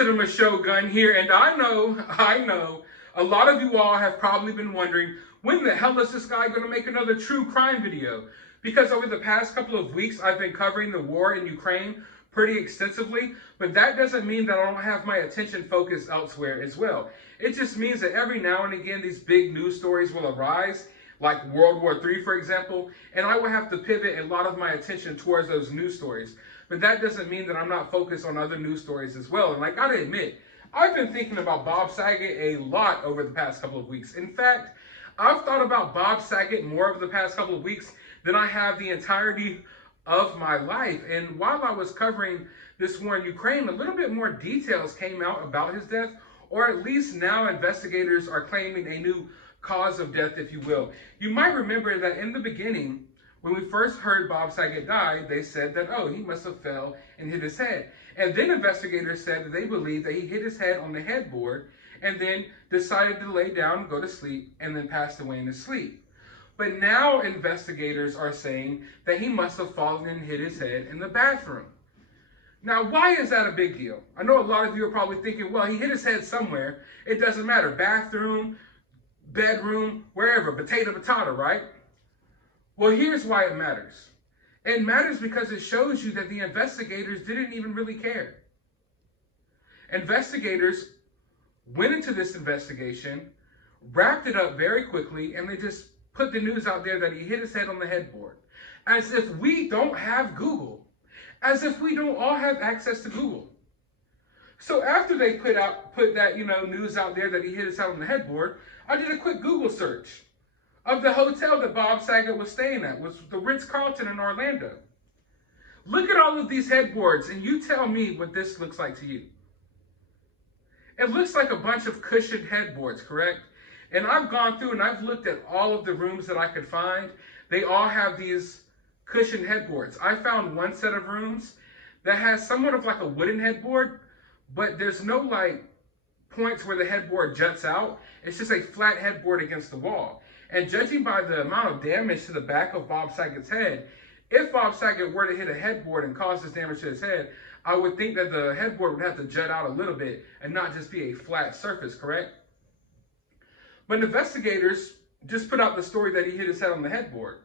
Cinema Shogun here, and I know, a lot of you all have probably been wondering, when the hell is this guy going to make another true crime video? Because over the past couple of weeks, I've been covering the war in Ukraine pretty extensively, but that doesn't mean that I don't have my attention focused elsewhere as well. It just means that every now and again, these big news stories will arise, like World War III, for example, and I will have to pivot a lot of my attention towards those news stories. But that doesn't mean that I'm not focused on other news stories as well. And I gotta admit, I've been thinking about Bob Saget a lot over the past couple of weeks. In fact, I've thought about Bob Saget more over the past couple of weeks than I have the entirety of my life. And while I was covering this war in Ukraine, a little bit more details came out about his death, or at least now investigators are claiming a new cause of death, if you will. You might remember that in the beginning, when we first heard Bob Saget die, they said that, oh, he must have fell and hit his head. And then investigators said that they believe that he hit his head on the headboard and then decided to lay down, go to sleep, and then passed away in his sleep. But now investigators are saying that he must have fallen and hit his head in the bathroom. Now, why is that a big deal? I know a lot of you are probably thinking, well, he hit his head somewhere. It doesn't matter. Bathroom, bedroom, wherever, potato, right? Well, here's why it matters. It matters because it shows you that the investigators didn't even really care. Investigators went into this investigation, wrapped it up very quickly, and they just put the news out there that he hit his head on the headboard. As if we don't have Google. As if we don't all have access to Google. So after they put that news out there that he hit his head on the headboard, I did a quick Google search of the hotel that Bob Saget was staying at, was the Ritz-Carlton in Orlando. Look at all of these headboards, and you tell me what this looks like to you. It looks like a bunch of cushioned headboards, correct? And I've gone through and I've looked at all of the rooms that I could find. They all have these cushioned headboards. I found one set of rooms that has somewhat of like a wooden headboard, but there's no like points where the headboard juts out. It's just a flat headboard against the wall. And judging by the amount of damage to the back of Bob Saget's head, if Bob Saget were to hit a headboard and cause this damage to his head, I would think that the headboard would have to jut out a little bit and not just be a flat surface, correct? But investigators just put out the story that he hit his head on the headboard.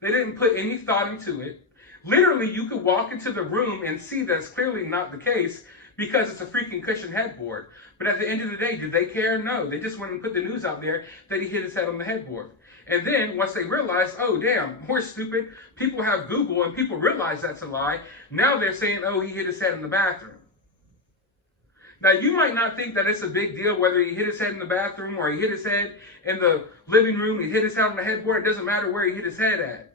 They didn't put any thought into it. Literally, you could walk into the room and see that's clearly not the case because it's a freaking cushioned headboard. But at the end of the day, did they care? No. They just went and put the news out there that he hit his head on the headboard. And then once they realized, oh, damn, we're stupid. People have Google and people realize that's a lie. Now they're saying, oh, he hit his head in the bathroom. Now, you might not think that it's a big deal whether he hit his head in the bathroom or he hit his head in the living room, he hit his head on the headboard. It doesn't matter where he hit his head at.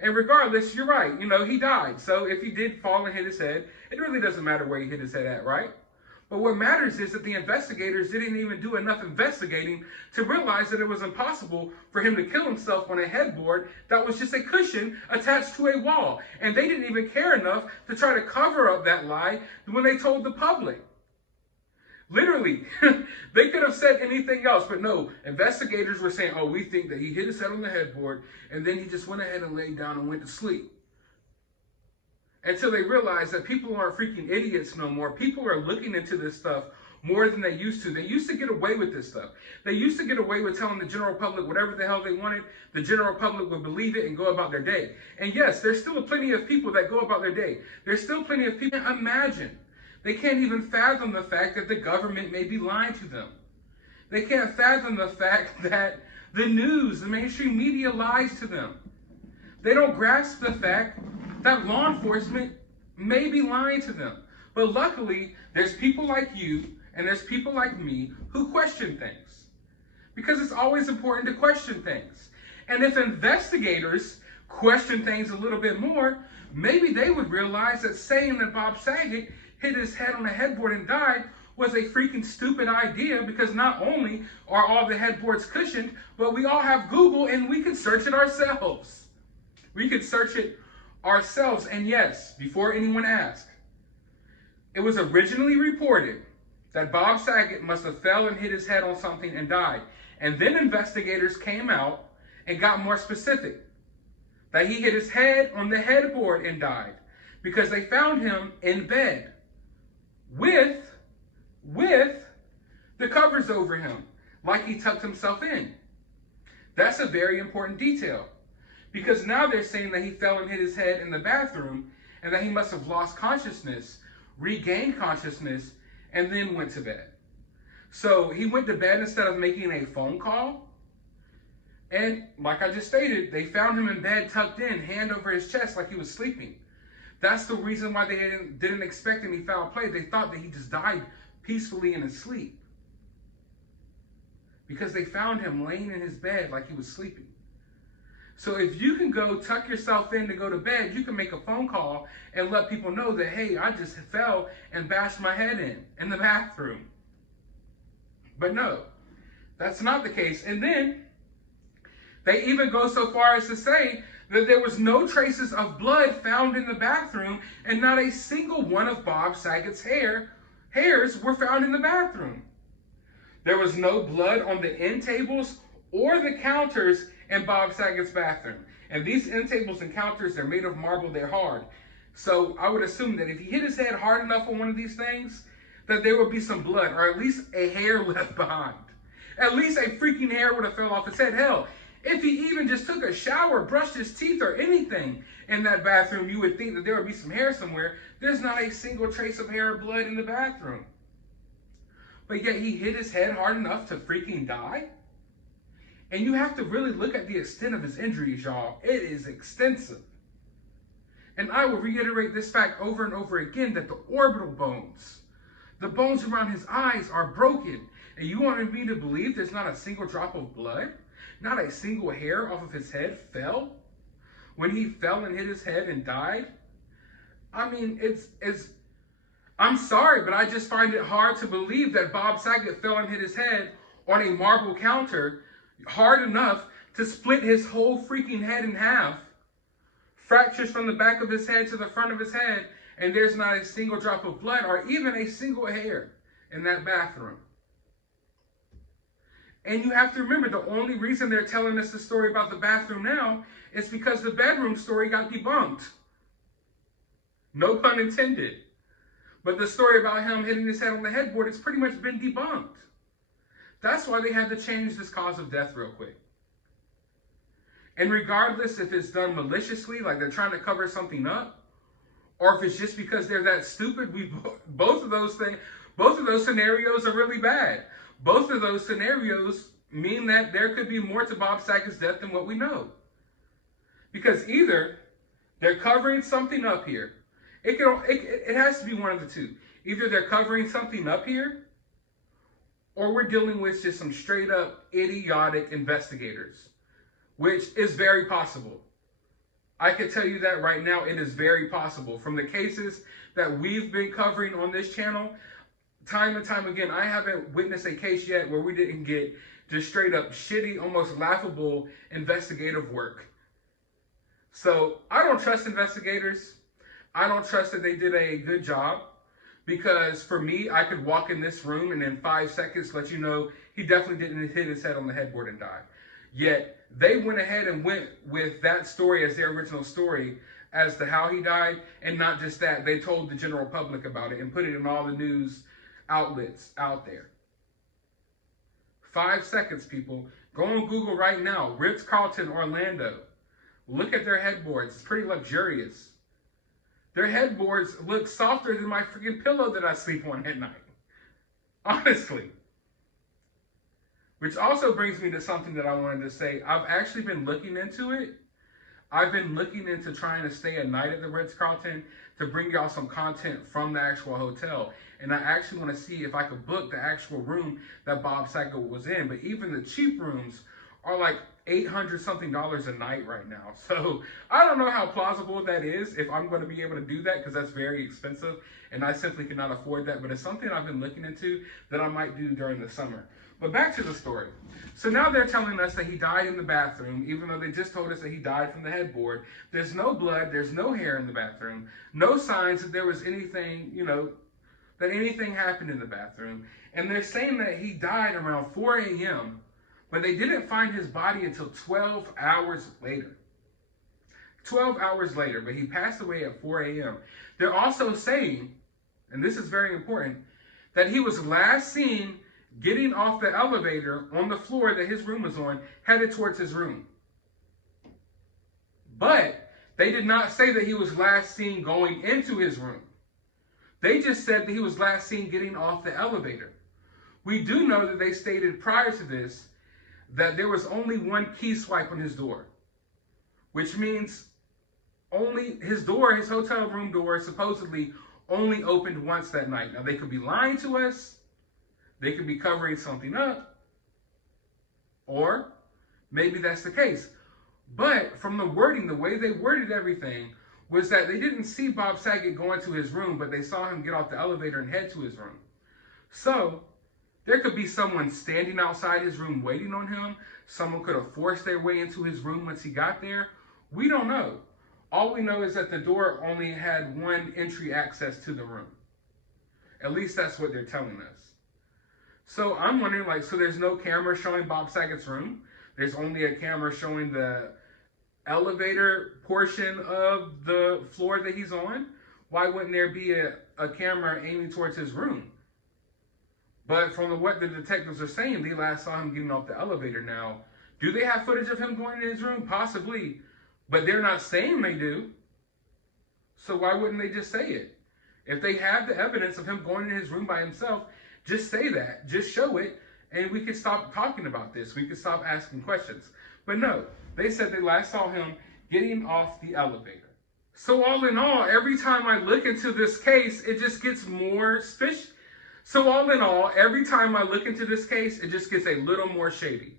And regardless, you're right. He died. So if he did fall and hit his head, it really doesn't matter where he hit his head at, right? But what matters is that the investigators didn't even do enough investigating to realize that it was impossible for him to kill himself on a headboard that was just a cushion attached to a wall. And they didn't even care enough to try to cover up that lie when they told the public. Literally, they could have said anything else, but no, investigators were saying, oh, we think that he hit his head on the headboard, and then he just went ahead and laid down and went to sleep. Until they realized that people aren't freaking idiots no more. People are looking into this stuff more than they used to. They used to get away with this stuff. They used to get away with telling the general public whatever the hell they wanted. The general public would believe it and go about their day. And yes, there's still plenty of people that go about their day. There's still plenty of people. Imagine. They can't even fathom the fact that the government may be lying to them. They can't fathom the fact that the news, the mainstream media lies to them. They don't grasp the fact that law enforcement may be lying to them. But luckily, there's people like you and there's people like me who question things. Because it's always important to question things. And if investigators question things a little bit more, maybe they would realize that saying that Bob Saget hit his head on a headboard and died was a freaking stupid idea, because not only are all the headboards cushioned, but we all have Google and we can search it ourselves. We could search it ourselves. And yes, before anyone asks, it was originally reported that Bob Saget must have fell and hit his head on something and died. And then investigators came out and got more specific, that he hit his head on the headboard and died, because they found him in bed with covers over him, like he tucked himself in. That's a very important detail, because now they're saying that he fell and hit his head in the bathroom, and that he must have lost consciousness, regained consciousness, and then went to bed. So he went to bed instead of making a phone call. And like I just stated, they found him in bed tucked in, hand over his chest like he was sleeping. That's the reason why they didn't expect any foul play. They thought that he just died peacefully in his sleep, because they found him laying in his bed like he was sleeping. So if you can go tuck yourself in to go to bed, you can make a phone call and let people know that, hey, I just fell and bashed my head in the bathroom. But no, that's not the case. And then they even go so far as to say that there was no traces of blood found in the bathroom, and not a single one of Bob Saget's hairs were found in the bathroom. There was no blood on the end tables or the counters in Bob Saget's bathroom. And these end tables and counters, they're made of marble, they're hard. So I would assume that if he hit his head hard enough on one of these things, that there would be some blood, or at least a hair left behind. At least a freaking hair would have fell off his head. Hell, if he even just took a shower, brushed his teeth, or anything in that bathroom, you would think that there would be some hair somewhere. There's not a single trace of hair or blood in the bathroom. But yet he hit his head hard enough to freaking die? And you have to really look at the extent of his injuries, y'all. It is extensive. And I will reiterate this fact over and over again, that the orbital bones, the bones around his eyes, are broken. And you wanted me to believe there's not a single drop of blood? Not a single hair off of his head fell when he fell and hit his head and died? I mean, I'm sorry, but I just find it hard to believe that Bob Saget fell and hit his head on a marble counter hard enough to split his whole freaking head in half, fractures from the back of his head to the front of his head, and there's not a single drop of blood or even a single hair in that bathroom. And you have to remember, the only reason they're telling us the story about the bathroom now is because the bedroom story got debunked. No pun intended. But the story about him hitting his head on the headboard has pretty much been debunked. That's why they had to change this cause of death real quick. And regardless if it's done maliciously, like they're trying to cover something up, or if it's just because they're that stupid, both of those scenarios are really bad. Both of those scenarios mean that there could be more to Bob Saget's death than what we know. Because either they're covering something up here. It has to be one of the two. Either they're covering something up here, or we're dealing with just some straight up idiotic investigators, which is very possible. I can tell you that right now, it is very possible. From the cases that we've been covering on this channel, time and time again, I haven't witnessed a case yet where we didn't get just straight up shitty, almost laughable investigative work. So I don't trust investigators. I don't trust that they did a good job, because for me, I could walk in this room and in 5 seconds let you know he definitely didn't hit his head on the headboard and die. Yet they went ahead and went with that story as their original story as to how he died. And not just that, they told the general public about it and put it in all the news outlets out there. 5 seconds, people. Go on Google right now. Ritz-Carlton, Orlando. Look at their headboards. It's pretty luxurious. Their headboards look softer than my freaking pillow that I sleep on at night. Honestly. Which also brings me to something that I wanted to say. I've actually been looking into it. I've been looking into trying to stay a night at the Ritz-Carlton to bring y'all some content from the actual hotel. And I actually want to see if I could book the actual room that Bob Saget was in. But even the cheap rooms are like $800 something a night right now. So I don't know how plausible that is, if I'm going to be able to do that, because that's very expensive and I simply cannot afford that. But it's something I've been looking into that I might do during the summer. But back to the story. So now they're telling us that he died in the bathroom, even though they just told us that he died from the headboard. There's no blood, there's no hair in the bathroom, no signs that there was anything, that anything happened in the bathroom. And they're saying that he died around 4 a.m., but they didn't find his body until 12 hours later. 12 hours later, but he passed away at 4 a.m. They're also saying, and this is very important, that he was last seen getting off the elevator on the floor that his room was on, headed towards his room. But they did not say that he was last seen going into his room. They just said that he was last seen getting off the elevator. We do know that they stated prior to this that there was only one key swipe on his door, which means only his door, his hotel room door, supposedly only opened once that night. Now, they could be lying to us, they could be covering something up, or maybe that's the case. But from the wording, the way they worded everything was that they didn't see Bob Saget go into his room, but they saw him get off the elevator and head to his room. So there could be someone standing outside his room waiting on him. Someone could have forced their way into his room once he got there. We don't know. All we know is that the door only had one entry access to the room. At least that's what they're telling us. So I'm wondering, like, so there's no camera showing Bob Saget's room. There's only a camera showing the elevator portion of the floor that he's on. Why wouldn't there be a camera aiming towards his room? But from what the detectives are saying, they last saw him getting off the elevator. Now, do they have footage of him going in his room? Possibly. But they're not saying they do. So why wouldn't they just say it? If they have the evidence of him going in his room by himself, just say that. Just show it. And we could stop talking about this. We could stop asking questions. But no, they said they last saw him getting off the elevator. So all in all, every time I look into this case, it just gets more fishy. So all in all, every time I look into this case, it just gets a little more shady.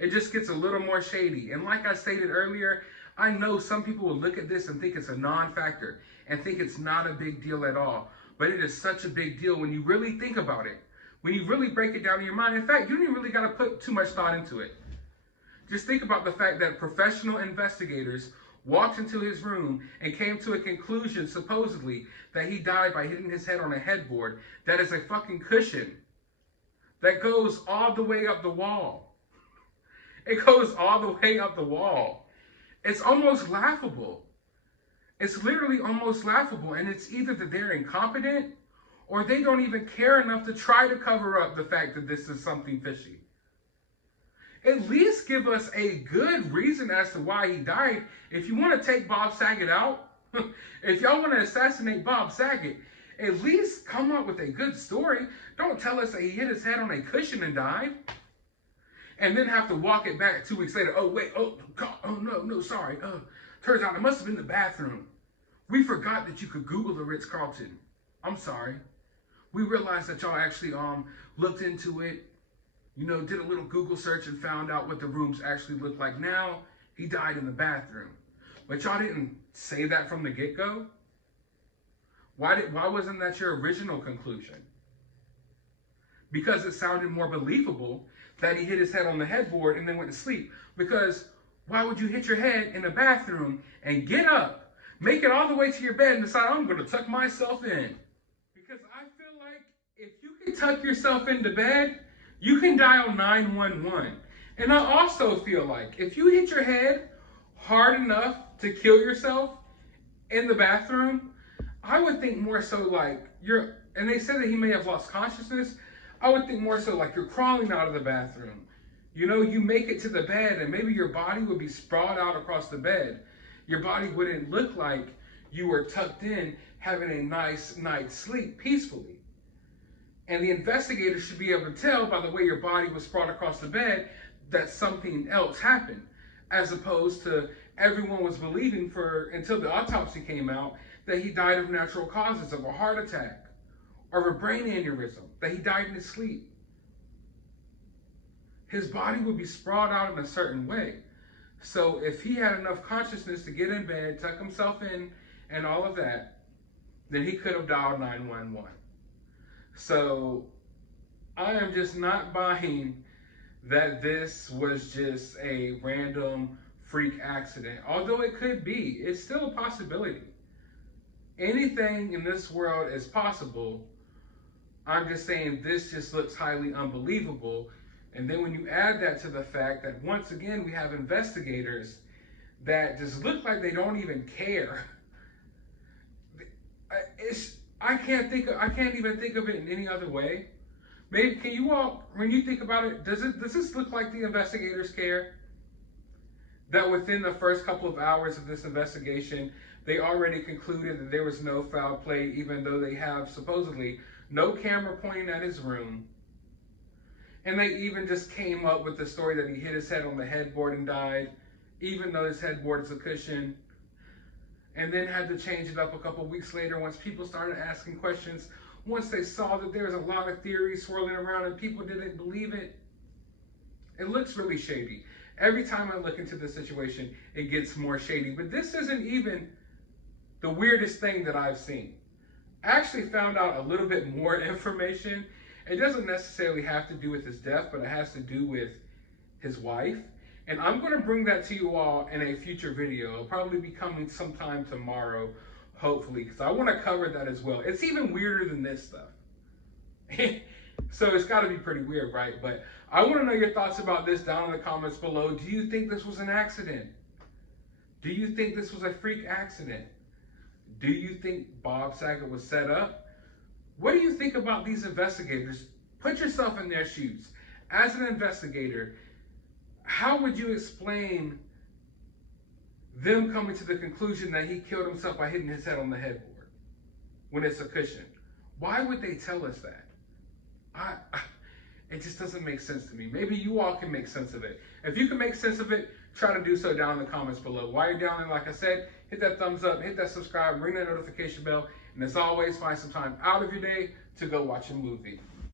It just gets a little more shady. And like I stated earlier, I know some people will look at this and think it's a non-factor and think it's not a big deal at all. But it is such a big deal when you really think about it. When you really break it down in your mind. In fact, you don't even really got to put too much thought into it. Just think about the fact that professional investigators walked into his room and came to a conclusion, supposedly, that he died by hitting his head on a headboard that is a fucking cushion that goes all the way up the wall. It goes all the way up the wall. It's almost laughable. It's literally almost laughable. And it's either that they're incompetent or they don't even care enough to try to cover up the fact that this is something fishy. At least give us a good reason as to why he died. If you want to take Bob Saget out, if y'all want to assassinate Bob Saget, at least come up with a good story. Don't tell us that he hit his head on a cushion and died. And then have to walk it back 2 weeks later. Oh, wait, oh, God, oh no, sorry. Turns out it must have been the bathroom. We forgot that you could Google the Ritz-Carlton. I'm sorry. We realized that y'all actually looked into it, you know, did a little Google search and found out what the rooms actually looked like. Now, he died in the bathroom. But y'all didn't say that from the get-go? Why wasn't that your original conclusion? Because it sounded more believable that he hit his head on the headboard and then went to sleep. Because why would you hit your head in the bathroom and get up, make it all the way to your bed and decide, I'm going to tuck myself in? Because I feel like if you can tuck yourself into bed, you can dial 911. And I also feel like if you hit your head hard enough to kill yourself in the bathroom, I would think more so like and they said that he may have lost consciousness. I would think more so like you're crawling out of the bathroom. You know, you make it to the bed and maybe your body would be sprawled out across the bed. Your body wouldn't look like you were tucked in having a nice night's sleep peacefully. And the investigators should be able to tell by the way your body was sprawled across the bed that something else happened, as opposed to everyone was believing until the autopsy came out that he died of natural causes, of a heart attack or a brain aneurysm, that he died in his sleep. His body would be sprawled out in a certain way. So if he had enough consciousness to get in bed, tuck himself in, and all of that, then he could have dialed 911. So I am just not buying that this was just a random freak accident. Although it could be, it's still a possibility. Anything in this world is possible. I'm just saying this just looks highly unbelievable. And then when you add that to the fact that once again we have investigators that just look like they don't even care. I can't even think of it in any other way. Maybe, can you all, when you think about it, does this look like the investigators care? That within the first couple of hours of this investigation, they already concluded that there was no foul play, even though they have supposedly no camera pointing at his room. And they even just came up with the story that he hit his head on the headboard and died, even though his headboard is a cushion. And then had to change it up a couple weeks later once people started asking questions, once they saw that there was a lot of theories swirling around and people didn't believe it. It looks really shady. Every time I look into this situation, it gets more shady. But this isn't even the weirdest thing that I've seen. I actually found out a little bit more information. It doesn't necessarily have to do with his death, but it has to do with his wife. And I'm going to bring that to you all in a future video. It'll probably be coming sometime tomorrow, hopefully, because I want to cover that as well. It's even weirder than this stuff. So it's got to be pretty weird, right? But I want to know your thoughts about this down in the comments below. Do you think this was an accident? Do you think this was a freak accident? Do you think Bob Saget was set up? What do you think about these investigators? Put yourself in their shoes. As an investigator, how would you explain them coming to the conclusion that he killed himself by hitting his head on the headboard when it's a cushion? Why would they tell us that? It just doesn't make sense to me. Maybe you all can make sense of it. If you can make sense of it, try to do so down in the comments below. While you're down there, like I said, hit that thumbs up, hit that subscribe, ring that notification bell, and as always, find some time out of your day to go watch a movie.